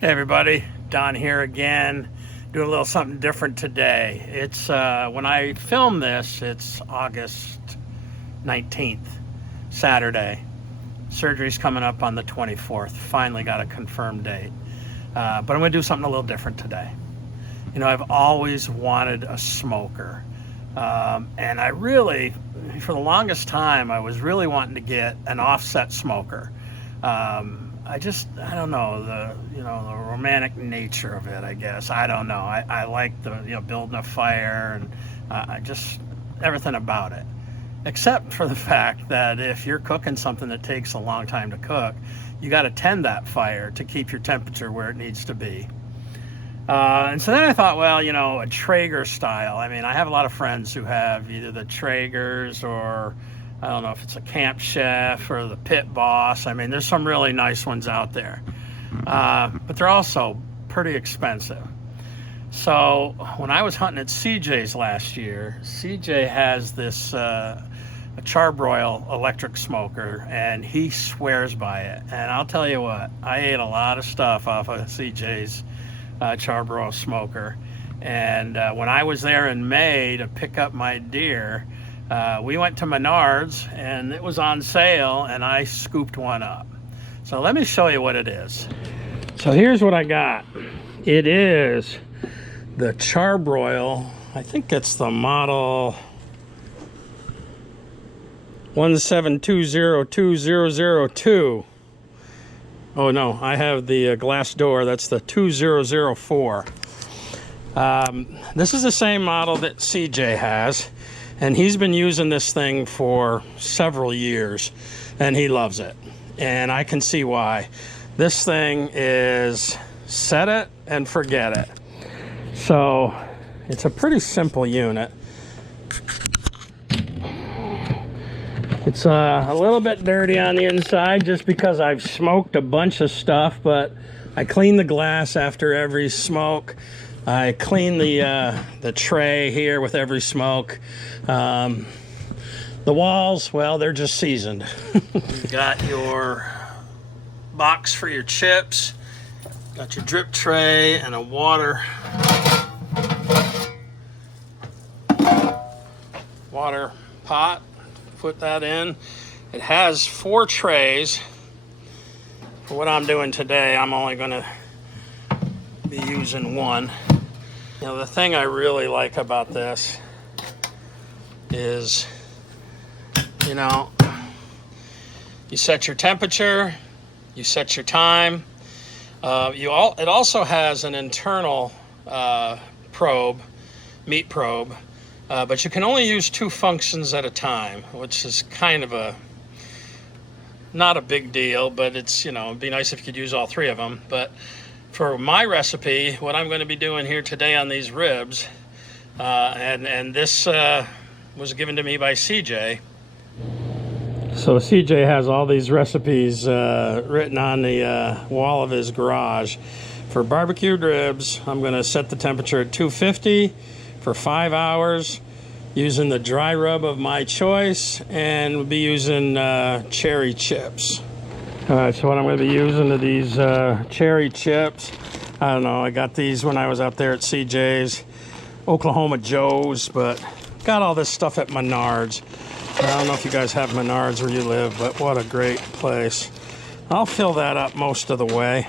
Hey everybody, Don here again, doing a little something different today. It's when I film this, it's August 19th, Saturday. Surgery's coming up on the 24th. Finally got a confirmed date. But I'm going to do something a little different today. You know, I've always wanted a smoker. And I really, for the longest time, I was really wanting to get an offset smoker. I don't know, the romantic nature of it, I guess. I don't know. I like the, building a fire and I just, everything about it. Except for the fact that if you're cooking something that takes a long time to cook, you got to tend that fire to keep your temperature where it needs to be. And so then I thought, well, a Traeger style. I mean, I have a lot of friends who have either the Traegers or I don't know if it's a Camp Chef or the Pit Boss. I mean, there's some really nice ones out there. But they're also pretty expensive. So when I was hunting at CJ's last year, CJ has this a Char-Broil Electric Smoker, and he swears by it. And I'll tell you what, I ate a lot of stuff off of CJ's Char-Broil Smoker. And when I was there in May to pick up my deer, we went to Menards and it was on sale and I scooped one up. So let me show you what it is. So here's what I got. It is the Char-Broil. I think it's the model 1720202. Oh no, I have the glass door. That's the 2004. This is the same model that CJ has, and he's been using this thing for several years, and he loves it. And I can see why. This thing is set it and forget it. So it's a pretty simple unit. It's a little bit dirty on the inside just because I've smoked a bunch of stuff, but I clean the glass after every smoke. I clean the tray here with every smoke. The walls, well, they're just seasoned. You got your box for your chips. Got your drip tray and a water pot. Put that in. It has 4 trays. For what I'm doing today, I'm only going to be using one. The thing I really like about this is, you set your temperature, you set your time. It also has an internal meat probe, but you can only use 2 functions at a time, which is kind of not a big deal, but it's, it'd be nice if you could use all 3 of them. But for my recipe, what I'm going to be doing here today on these ribs, and this was given to me by CJ. So CJ has all these recipes written on the wall of his garage. For barbecued ribs, I'm going to set the temperature at 250 for 5 hours using the dry rub of my choice, and we'll be using cherry chips. All right, so what I'm going to be using are these cherry chips. I don't know, I got these when I was out there at CJ's, Oklahoma Joe's, but got all this stuff at Menards. I don't know if you guys have Menards where you live, but what a great place. I'll fill that up most of the way.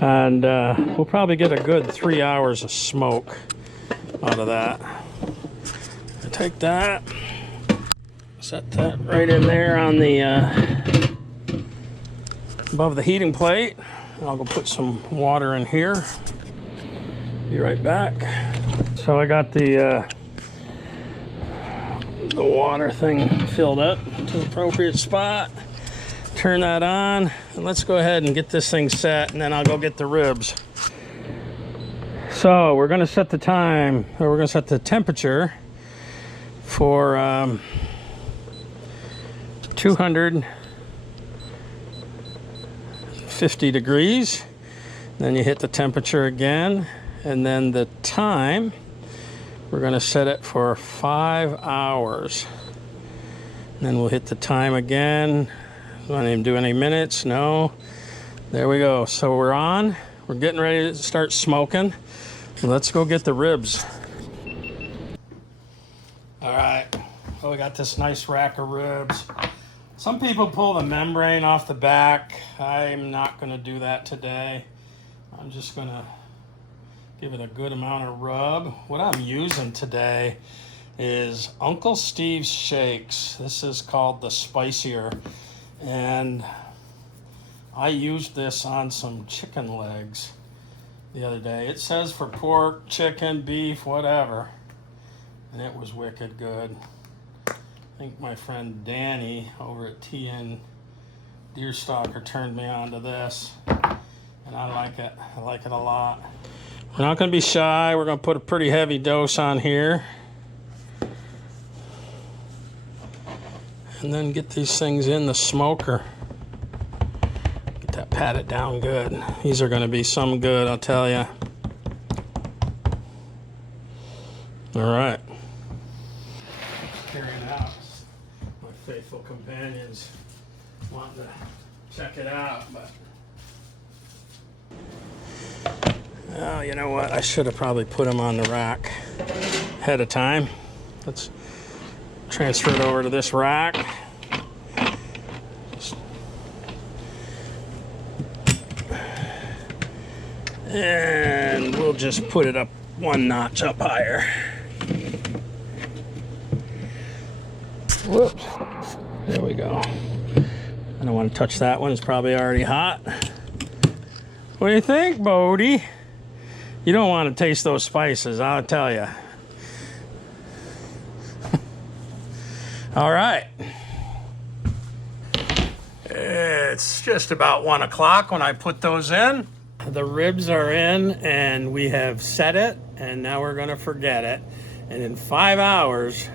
And we'll probably get a good 3 hours of smoke out of that. I take that, set that right in there on the above the heating plate. I'll go put some water in here. Be right back. So I got the water thing filled up to the appropriate spot. Turn that on, and let's go ahead and get this thing set, and then I'll go get the ribs. So we're going to set the time, or we're going to set the temperature for 250 degrees. Then you hit the temperature again, and then the time, we're going to set it for 5 hours. And then we'll hit the time again. I don't even do any minutes. No. There we go. So we're on. We're getting ready to start smoking. Let's go get the ribs. All right, well, we got this nice rack of ribs. Some people pull the membrane off the back. I'm not gonna do that today. I'm just gonna give it a good amount of rub. What I'm using today is Uncle Steve's Shakes. This is called the Spicier. And I used this on some chicken legs the other day. It says for pork, chicken, beef, whatever. And it was wicked good. I think my friend Danny over at TN Deerstalker turned me on to this. And I like it. I like it a lot. We're not going to be shy. We're going to put a pretty heavy dose on here. And then get these things in the smoker. Get that patted down good. These are going to be some good, I'll tell you. All right. Carrying out. My faithful companions wanting to check it out, but oh, you know what? I should have probably put them on the rack ahead of time. Let's transfer it over to this rack. And we'll just put it up one notch up higher. Whoops. There we go. I don't want to touch that one. It's probably already hot. What do you think, Bodie? You don't want to taste those spices, I'll tell you. All right. It's just about 1 o'clock when I put those in. The ribs are in and we have set it, and now we're going to forget it. And in 5 hours,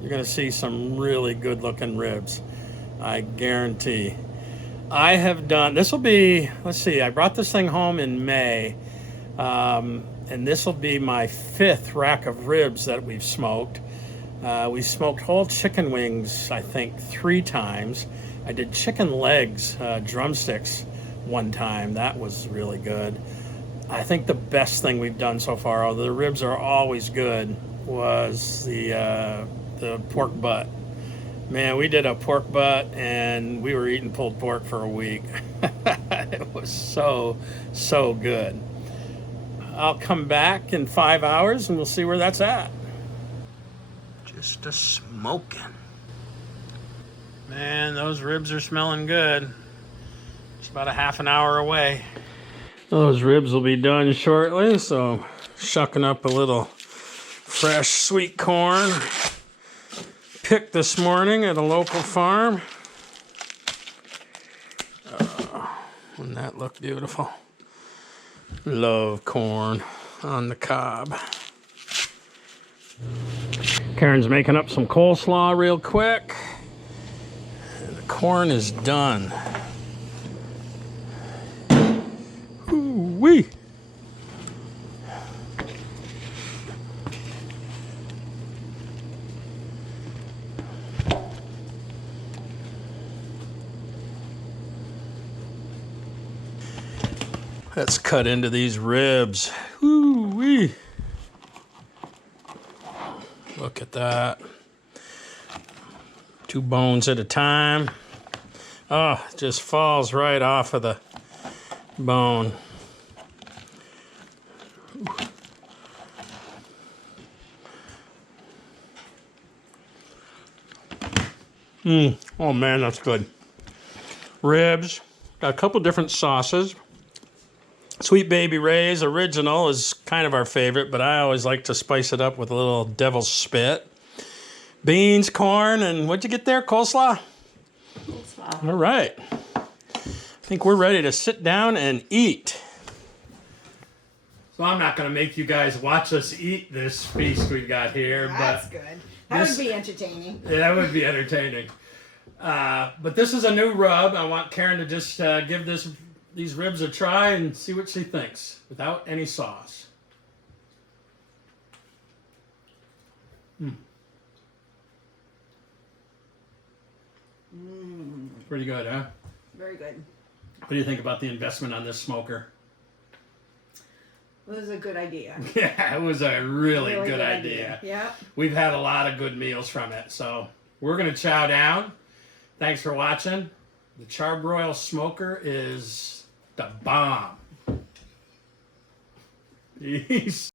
you're going to see some really good looking ribs. I guarantee. I have done, this will be, let's see, I brought this thing home in May. And this will be my 5th rack of ribs that we've smoked. We smoked whole chicken wings, I think, 3 times. I did chicken legs, drumsticks, 1 time. That was really good. I think the best thing we've done so far, although the ribs are always good, was the pork butt. Man, we did a pork butt and we were eating pulled pork for a week. It was so good. I'll come back in 5 hours and we'll see where that's at. Just a smoking. Man, those ribs are smelling good. It's about a half an hour away. Those ribs will be done shortly, so shucking up a little fresh sweet corn. Picked this morning at a local farm. Wouldn't that look beautiful? Love corn on the cob. Karen's making up some coleslaw real quick. And the corn is done. Ooh-wee. Let's cut into these ribs. Ooh-wee. Look at that. 2 bones at a time. Oh, it just falls right off of the bone. Oh man, that's good. Ribs. Got a couple different sauces. Sweet Baby Ray's original is kind of our favorite, but I always like to spice it up with a little devil's spit. Beans, corn, and what'd you get there? Coleslaw? Coleslaw. All right. I think we're ready to sit down and eat. So I'm not going to make you guys watch us eat this feast we've got here. That's good. That would be entertaining. Yeah, that would be entertaining. But this is a new rub. I want Karen to just give these ribs a try and see what she thinks without any sauce. Pretty good, huh? Very good. What do you think about the investment on this smoker? It was a good idea. Yeah, it was a really good idea. Yep. We've had a lot of good meals from it. So we're going to chow down. Thanks for watching. The Char-Broil Smoker is the bomb. Peace.